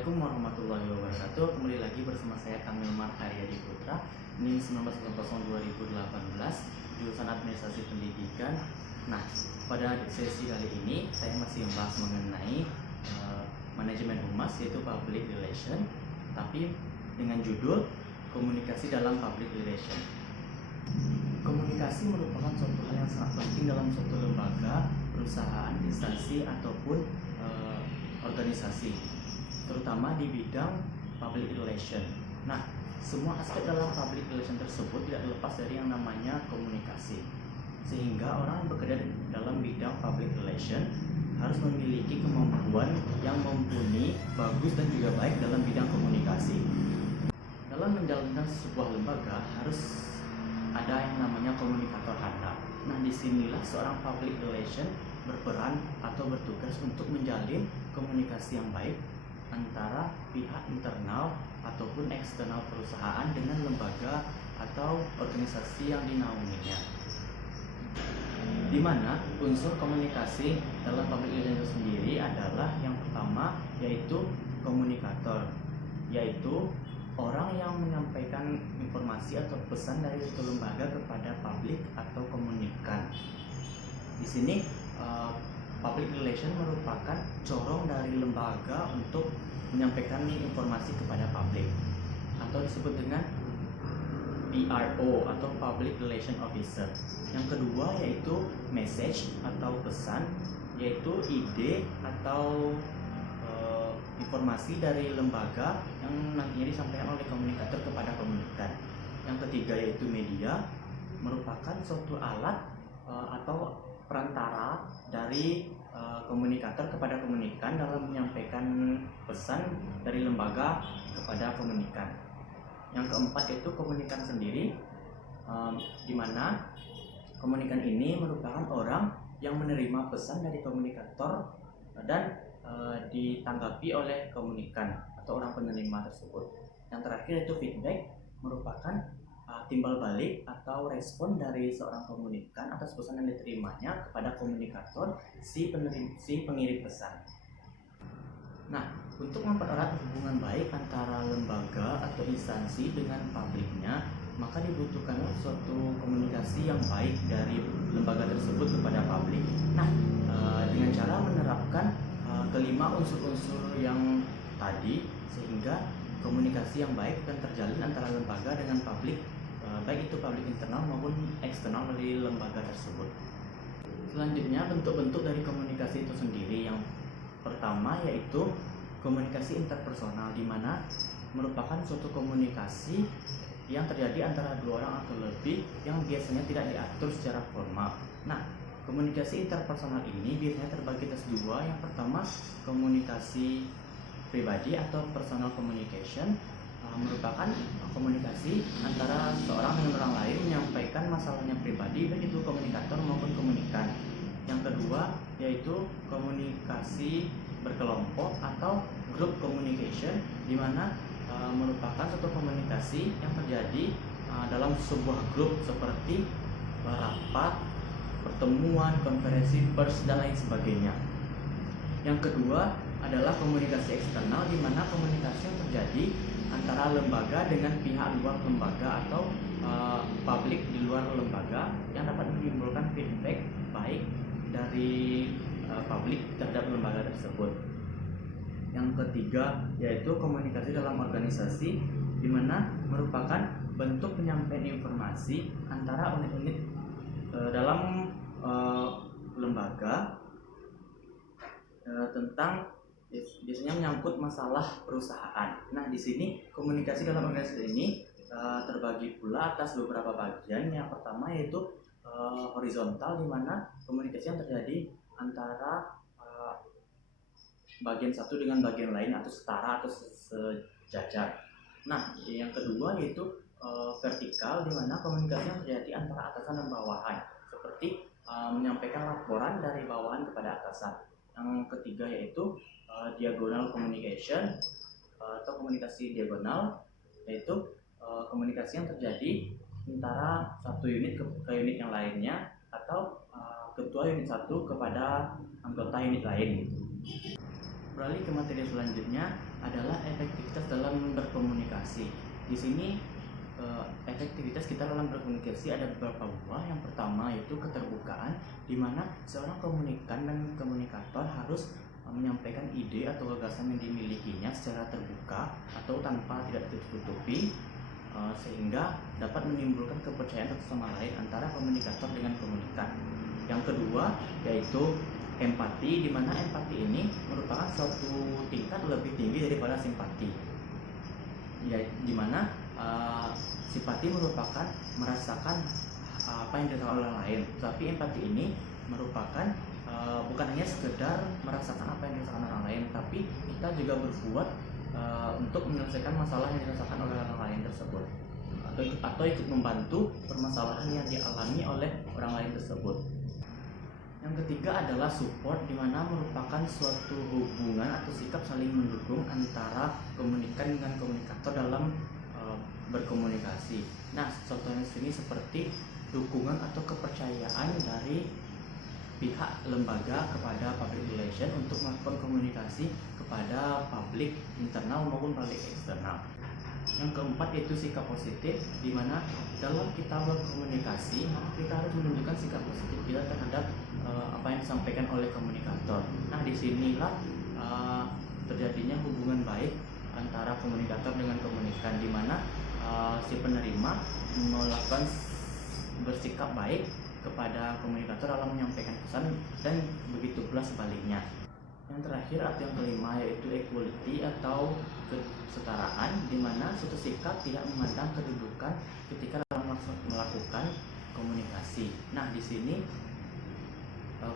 Assalamualaikum warahmatullahi wabarakatuh. Kembali lagi bersama saya Kamil Marharyadi Putra, NIM 19002018, jurusan Administrasi Pendidikan. Nah, pada sesi kali ini saya masih membahas mengenai manajemen humas, yaitu public relation, tapi dengan judul komunikasi dalam public relation. Komunikasi merupakan suatu hal yang sangat penting dalam suatu lembaga, perusahaan, instansi ataupun organisasi, terutama di bidang public relation. Nah, semua aspek dalam public relation tersebut tidak lepas dari yang namanya komunikasi. Sehingga orang yang bekerja dalam bidang public relation harus memiliki kemampuan yang mumpuni, bagus dan juga baik dalam bidang komunikasi. Dalam menjalankan sebuah lembaga harus ada yang namanya komunikator handal. Nah, disinilah seorang public relation berperan atau bertugas untuk menjalin komunikasi yang baik antara pihak internal ataupun eksternal perusahaan dengan lembaga atau organisasi yang dinaunginya. Di mana unsur komunikasi dalam public relation itu sendiri adalah yang pertama yaitu komunikator, yaitu orang yang menyampaikan informasi atau pesan dari suatu lembaga kepada publik atau komunikan. Di sini public relation merupakan corong dari lembaga untuk menyampaikan informasi kepada publik, atau disebut dengan PRO atau Public Relation Officer. Yang kedua yaitu message atau pesan, yaitu ide atau informasi dari lembaga yang nantinya disampaikan oleh komunikator kepada komunikan. Yang ketiga yaitu media, merupakan suatu alat atau perantara dari komunikator kepada komunikan dalam menyampaikan pesan dari lembaga kepada komunikan. Yang keempat yaitu komunikan sendiri, di mana komunikan ini merupakan orang yang menerima pesan dari komunikator dan ditanggapi oleh komunikan atau orang penerima tersebut. Yang terakhir yaitu feedback, merupakan timbal balik atau respon dari seorang komunikan atas pesan yang diterimanya kepada komunikator si pengirim pesan. Nah, untuk mempererat hubungan baik antara lembaga atau instansi dengan publiknya, maka dibutuhkanlah suatu komunikasi yang baik dari lembaga tersebut kepada publik. Nah, dengan cara menerapkan kelima unsur-unsur yang tadi, sehingga komunikasi yang baik dan terjalin antara lembaga dengan publik, baik itu publik internal maupun eksternal dari lembaga tersebut. Selanjutnya, bentuk-bentuk dari komunikasi itu sendiri. Yang pertama yaitu komunikasi interpersonal, di mana merupakan suatu komunikasi yang terjadi antara dua orang atau lebih yang biasanya tidak diatur secara formal. Nah, komunikasi interpersonal ini biasanya terbagi atas dua. Yang pertama, komunikasi pribadi atau personal communication, merupakan komunikasi antara seorang dengan orang lain menyampaikan masalahnya pribadi, baik itu komunikator maupun komunikan. Yang kedua yaitu komunikasi berkelompok atau group communication, di mana merupakan suatu komunikasi yang terjadi dalam sebuah grup seperti rapat, pertemuan, konferensi pers dan lain sebagainya. Yang kedua adalah komunikasi eksternal, di mana komunikasi yang terjadi antara lembaga dengan pihak luar lembaga atau publik di luar lembaga yang dapat menimbulkan feedback baik dari publik terhadap lembaga tersebut. Yang ketiga yaitu komunikasi dalam organisasi, di mana merupakan bentuk penyampaian informasi antara unit-unit dalam lembaga tentang biasanya menyangkut masalah perusahaan. Nah, di sini komunikasi dalam organisasi ini terbagi pula atas beberapa bagian. Yang pertama yaitu horizontal, di mana komunikasi yang terjadi antara bagian satu dengan bagian lain atau setara atau sejajar. Nah, yang kedua yaitu vertikal, di mana komunikasi yang terjadi antara atasan dan bawahan, seperti menyampaikan laporan dari bawahan kepada atasan. Yang ketiga yaitu diagonal communication atau komunikasi diagonal, yaitu komunikasi yang terjadi antara satu unit ke unit yang lainnya, atau ketua unit satu kepada anggota unit lain. Beralih ke materi selanjutnya, adalah efektivitas dalam berkomunikasi. Di sini efektivitas kita dalam berkomunikasi ada beberapa buah. Yang pertama yaitu keterbukaan, di mana seorang komunikan dan komunikator harus menyampaikan ide atau gagasan yang dimilikinya secara terbuka atau tanpa tidak tertutupi, sehingga dapat menimbulkan kepercayaan satu sama lain antara komunikator dengan komunikan. Yang kedua yaitu empati, di mana empati ini merupakan suatu tingkat lebih tinggi daripada simpati, ya, di mana simpati merupakan merasakan apa yang dirasakan oleh orang lain, tapi empati ini merupakan bukan hanya sekedar merasakan apa yang dirasakan orang lain, tapi kita juga berbuat untuk menyelesaikan masalah yang dirasakan oleh orang lain tersebut, atau ikut membantu permasalahan yang dialami oleh orang lain tersebut. Yang ketiga adalah support, di mana merupakan suatu hubungan atau sikap saling mendukung antara komunikan dengan komunikator dalam berkomunikasi. Nah, contohnya sini seperti dukungan atau kepercayaan dari pihak lembaga kepada public relation untuk melakukan komunikasi kepada publik internal maupun publik eksternal. Yang keempat yaitu sikap positif, di mana dalam kita berkomunikasi maka kita harus menunjukkan sikap positif kita terhadap apa yang disampaikan oleh komunikator. Nah, disinilah terjadinya hubungan baik antara komunikator dengan komunikan, di mana si penerima melakukan bersikap baik kepada komunikator dalam menyampaikan pesan, dan begitu pula sebaliknya. Yang terakhir atau yang kelima yaitu equality atau kesetaraan, di mana suatu sikap tidak memandang kedudukan ketika dalam melakukan komunikasi. Nah, di sini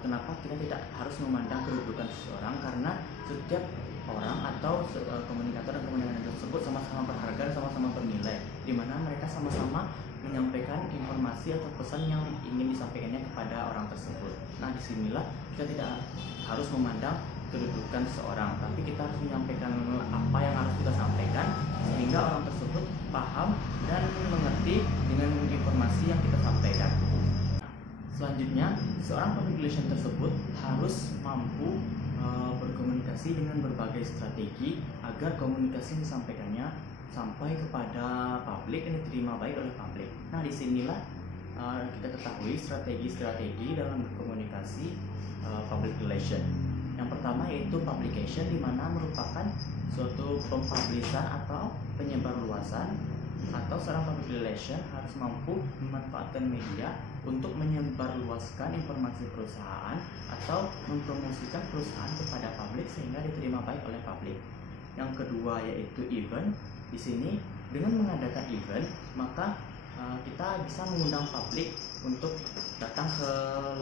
kenapa kita tidak harus memandang kedudukan seseorang, karena setiap orang atau komunikator dan komunikator tersebut sama-sama berharga dan sama-sama bernilai, di mana mereka sama-sama menyampaikan informasi atau pesan yang ingin disampaikannya kepada orang tersebut. Nah, disinilah kita tidak harus memandang kedudukan seseorang, tapi kita harus menyampaikan apa yang harus kita sampaikan sehingga orang tersebut paham dan mengerti dengan informasi yang kita sampaikan. Selanjutnya, seorang public relation tersebut harus mampu berkomunikasi dengan berbagai strategi agar komunikasi yang disampaikannya sampai kepada publik dan diterima baik oleh publik. Nah, disinilah kita ketahui strategi-strategi dalam berkomunikasi public relation. Yang pertama yaitu publication, di mana merupakan suatu pempublisan atau penyebarluasan, atau seorang public relation harus mampu memanfaatkan media untuk menyebarluaskan informasi perusahaan atau mempromosikan perusahaan kepada publik sehingga diterima baik oleh publik. Yang kedua yaitu event. Di sini dengan mengadakan event maka kita bisa mengundang publik untuk datang ke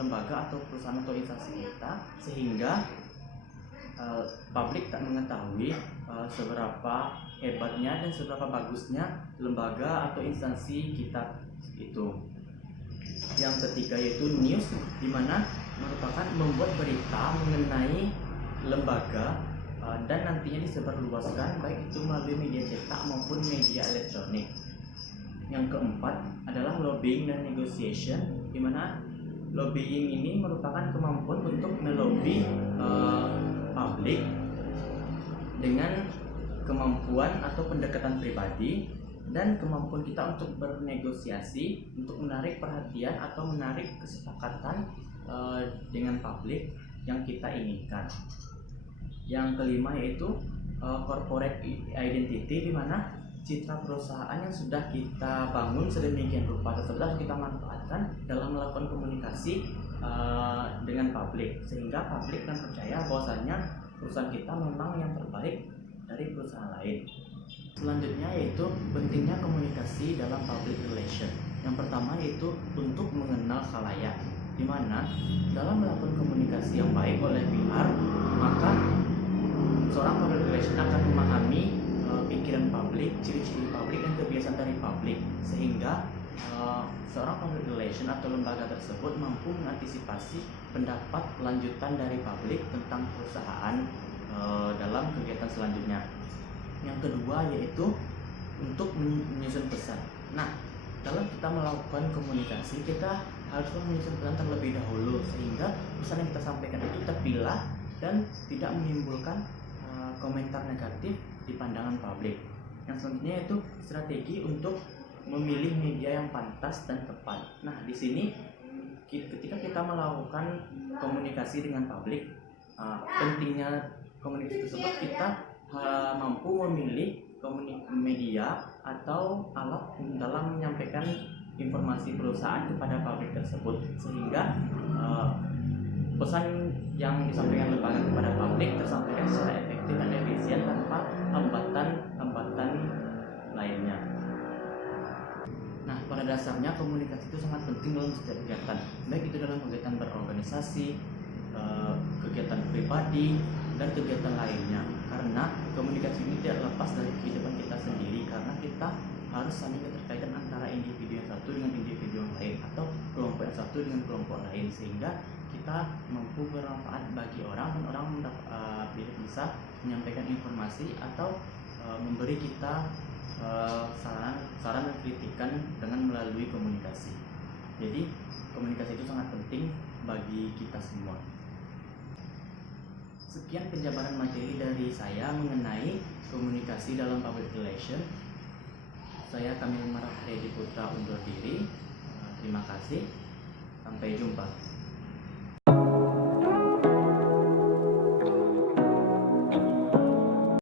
lembaga atau perusahaan atau instansi kita, sehingga publik tak mengetahui seberapa hebatnya dan seberapa bagusnya lembaga atau instansi kita itu. Yang ketiga yaitu news, di mana merupakan membuat berita mengenai lembaga dan nantinya disebarluaskan baik itu melalui media cetak maupun media elektronik. Yang keempat adalah lobbying dan negotiation, di mana lobbying ini merupakan kemampuan untuk melobi publik dengan kemampuan atau pendekatan pribadi dan kemampuan kita untuk bernegosiasi untuk menarik perhatian atau menarik kesepakatan dengan publik yang kita inginkan. Yang kelima yaitu corporate identity, di mana citra perusahaan yang sudah kita bangun sedemikian rupa tersebut harus kita manfaatkan dalam melakukan komunikasi dengan publik, sehingga publik akan percaya bahwasanya perusahaan kita memang yang terbaik dari perusahaan lain. Selanjutnya yaitu pentingnya komunikasi dalam public relation. Yang pertama yaitu untuk mengenal khalayak, di mana dalam melakukan komunikasi yang baik oleh PR, maka seorang public relation akan memahami pikiran publik, ciri-ciri publik dan kebiasaan dari publik, sehingga seorang public relation atau lembaga tersebut mampu mengantisipasi pendapat lanjutan dari publik tentang perusahaan dalam kegiatan selanjutnya. Yang kedua yaitu untuk menyusun pesan. Nah, dalam kita melakukan komunikasi kita harus menyusun pesan terlebih dahulu, sehingga pesan yang kita sampaikan itu terpilah dan tidak menimbulkan komentar negatif di pandangan publik. Yang selanjutnya itu strategi untuk memilih media yang pantas dan tepat. Nah, di sini ketika kita melakukan komunikasi dengan publik, pentingnya komunikasi tersebut kita mampu memilih media atau alat dalam menyampaikan informasi perusahaan kepada publik tersebut, sehingga pesan yang disampaikan lembaga kepada publik tersampaikan secara efektif dan efisien tanpa hambatan lainnya. Nah, pada dasarnya komunikasi itu sangat penting dalam setiap kegiatan, baik itu dalam kegiatan berorganisasi, kegiatan pribadi, dan kegiatan lainnya. Karena komunikasi ini tidak lepas dari kehidupan kita sendiri, karena kita harus saling keterkaitan antara individu yang satu dengan individu yang lain, atau kelompok yang satu dengan kelompok lain, sehingga kita mampu bermanfaat bagi orang dan orang bisa menyampaikan informasi atau memberi kita saran dan kritikan dengan melalui komunikasi. Jadi komunikasi itu sangat penting bagi kita semua. Sekian penjabaran materi dari saya mengenai komunikasi dalam public relation. Saya Kamil Marah Reddy Putra undur diri. Terima kasih. Sampai jumpa.